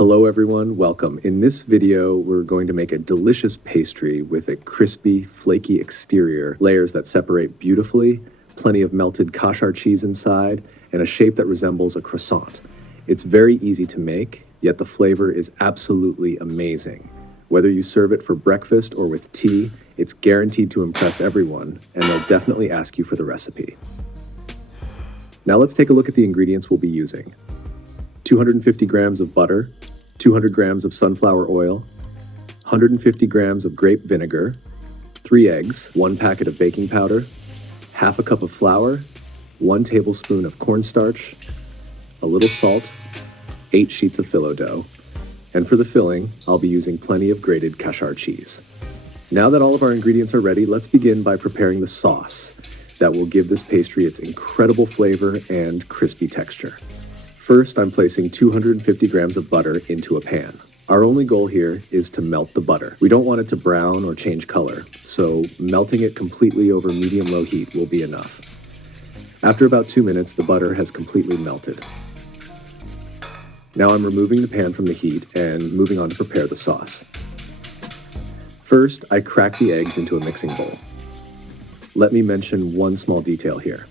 Hello everyone, welcome. In this video, we're going to make a delicious pastry with a crispy, flaky exterior, layers that separate beautifully, plenty of melted Kashar cheese inside, and a shape that resembles a croissant. It's very easy to make, yet the flavor is absolutely amazing. Whether you serve it for breakfast or with tea, it's guaranteed to impress everyone, and they'll definitely ask you for the recipe. Now let's take a look at the ingredients we'll be using. 250 grams of butter, 200 grams of sunflower oil, 150 grams of grape vinegar, 3 eggs, 1 packet of baking powder, half a cup of flour, 1 tablespoon of cornstarch, a little salt, 8 sheets of phyllo dough, and for the filling, I'll be using plenty of grated Kashar cheese. Now that all of our ingredients are ready, let's begin by preparing the sauce that will give this pastry its incredible flavor and crispy texture. First, I'm placing 250 grams of butter into a pan. Our only goal here is to melt the butter. We don't want it to brown or change color, so melting it completely over medium-low heat will be enough. After about 2 minutes, the butter has completely melted. Now I'm removing the pan from the heat and moving on to prepare the sauce. First, I crack the eggs into a mixing bowl. Let me mention one small detail here.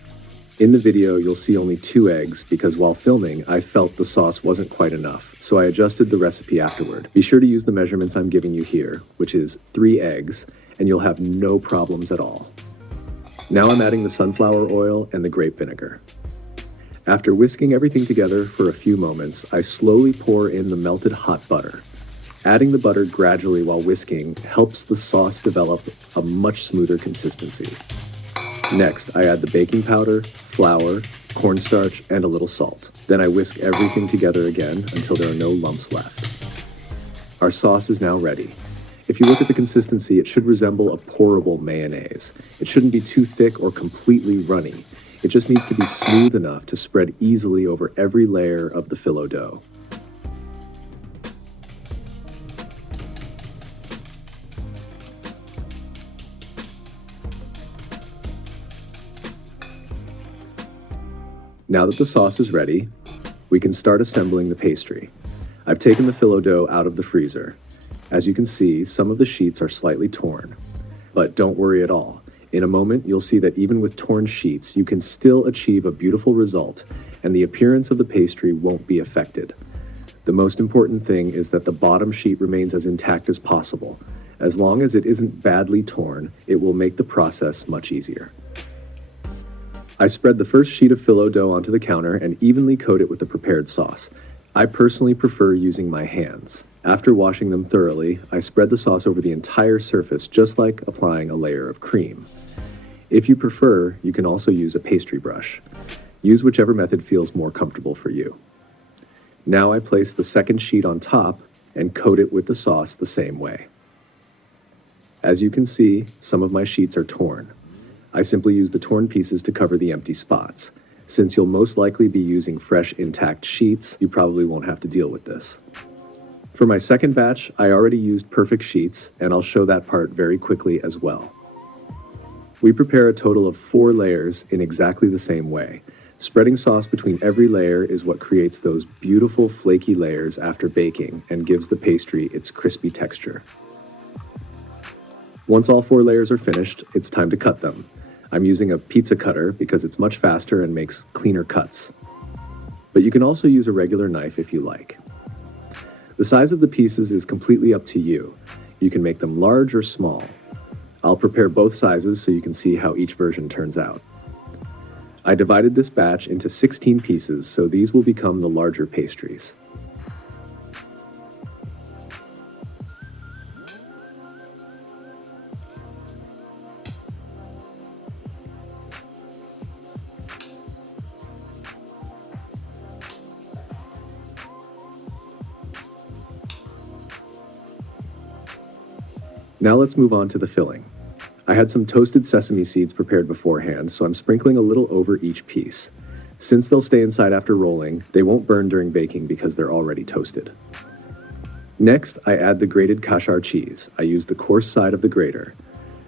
In the video, you'll see only 2 eggs because while filming, I felt the sauce wasn't quite enough, so I adjusted the recipe afterward. Be sure to use the measurements I'm giving you here, which is 3 eggs, and you'll have no problems at all. Now I'm adding the sunflower oil and the grape vinegar. After whisking everything together for a few moments, I slowly pour in the melted hot butter. Adding the butter gradually while whisking helps the sauce develop a much smoother consistency. Next, I add the baking powder, flour, cornstarch, and a little salt. Then I whisk everything together again until there are no lumps left. Our sauce is now ready. If you look at the consistency, it should resemble a pourable mayonnaise. It shouldn't be too thick or completely runny. It just needs to be smooth enough to spread easily over every layer of the phyllo dough. Now that the sauce is ready, we can start assembling the pastry. I've taken the phyllo dough out of the freezer. As you can see, some of the sheets are slightly torn. But don't worry at all. In a moment, you'll see that even with torn sheets, you can still achieve a beautiful result, and the appearance of the pastry won't be affected. The most important thing is that the bottom sheet remains as intact as possible. As long as it isn't badly torn, it will make the process much easier. I spread the first sheet of phyllo dough onto the counter and evenly coat it with the prepared sauce. I personally prefer using my hands. After washing them thoroughly, I spread the sauce over the entire surface, just like applying a layer of cream. If you prefer, you can also use a pastry brush. Use whichever method feels more comfortable for you. Now I place the second sheet on top and coat it with the sauce the same way. As you can see, some of my sheets are torn. I simply use the torn pieces to cover the empty spots. Since you'll most likely be using fresh, intact sheets, you probably won't have to deal with this. For my second batch, I already used perfect sheets, and I'll show that part very quickly as well. We prepare a total of 4 layers in exactly the same way. Spreading sauce between every layer is what creates those beautiful flaky layers after baking and gives the pastry its crispy texture. Once all 4 layers are finished, it's time to cut them. I'm using a pizza cutter because it's much faster and makes cleaner cuts. But you can also use a regular knife if you like. The size of the pieces is completely up to you. You can make them large or small. I'll prepare both sizes so you can see how each version turns out. I divided this batch into 16 pieces, so these will become the larger pastries. Now let's move on to the filling. I had some toasted sesame seeds prepared beforehand, so I'm sprinkling a little over each piece. Since they'll stay inside after rolling, they won't burn during baking because they're already toasted. Next, I add the grated Kashar cheese. I use the coarse side of the grater.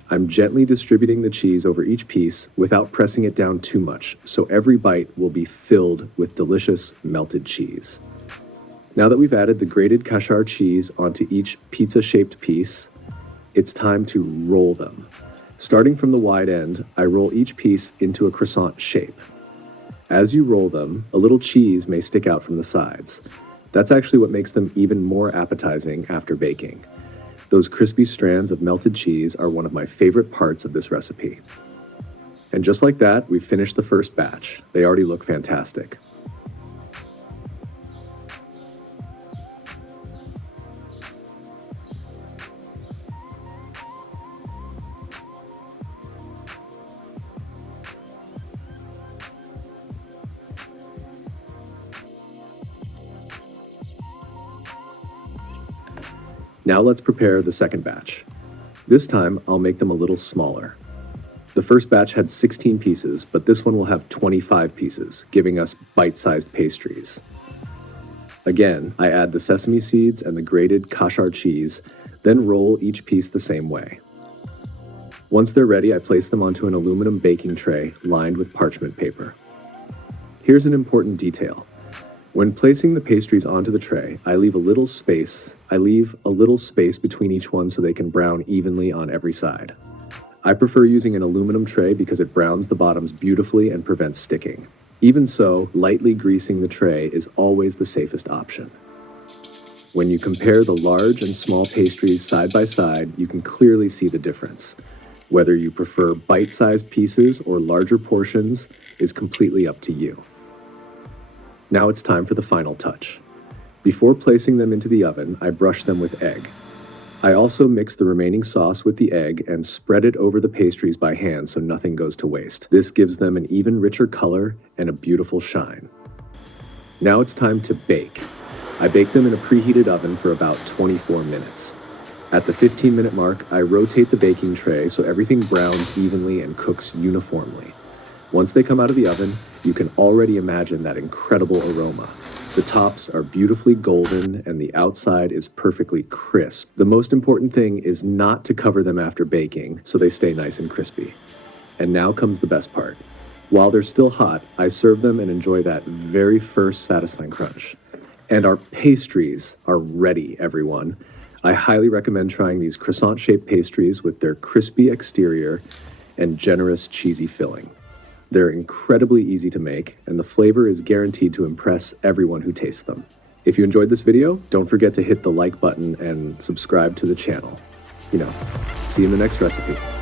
I'm gently distributing the cheese over each piece without pressing it down too much, so every bite will be filled with delicious melted cheese. Now that we've added the grated Kashar cheese onto each pizza-shaped piece, it's time to roll them. Starting from the wide end, I roll each piece into a croissant shape. As you roll them, a little cheese may stick out from the sides. That's actually what makes them even more appetizing after baking. Those crispy strands of melted cheese are one of my favorite parts of this recipe. And just like that, we've finished the first batch. They already look fantastic. Now let's prepare the second batch. This time, I'll make them a little smaller. The first batch had 16 pieces, but this one will have 25 pieces, giving us bite-sized pastries. Again, I add the sesame seeds and the grated Kashar cheese, then roll each piece the same way. Once they're ready, I place them onto an aluminum baking tray lined with parchment paper. Here's an important detail. When placing the pastries onto the tray, I leave a little space between each one so they can brown evenly on every side. I prefer using an aluminum tray because it browns the bottoms beautifully and prevents sticking. Even so, lightly greasing the tray is always the safest option. When you compare the large and small pastries side by side, you can clearly see the difference. Whether you prefer bite-sized pieces or larger portions is completely up to you. Now it's time for the final touch. Before placing them into the oven, I brush them with egg. I also mix the remaining sauce with the egg and spread it over the pastries by hand so nothing goes to waste. This gives them an even richer color and a beautiful shine. Now it's time to bake. I bake them in a preheated oven for about 24 minutes. At the 15-minute mark, I rotate the baking tray so everything browns evenly and cooks uniformly. Once they come out of the oven, you can already imagine that incredible aroma. The tops are beautifully golden and the outside is perfectly crisp. The most important thing is not to cover them after baking so they stay nice and crispy. And now comes the best part. While they're still hot, I serve them and enjoy that very first satisfying crunch. And our pastries are ready, everyone. I highly recommend trying these croissant-shaped pastries with their crispy exterior and generous cheesy filling. They're incredibly easy to make, and the flavor is guaranteed to impress everyone who tastes them. If you enjoyed this video, don't forget to hit the like button and subscribe to the channel. See you in the next recipe.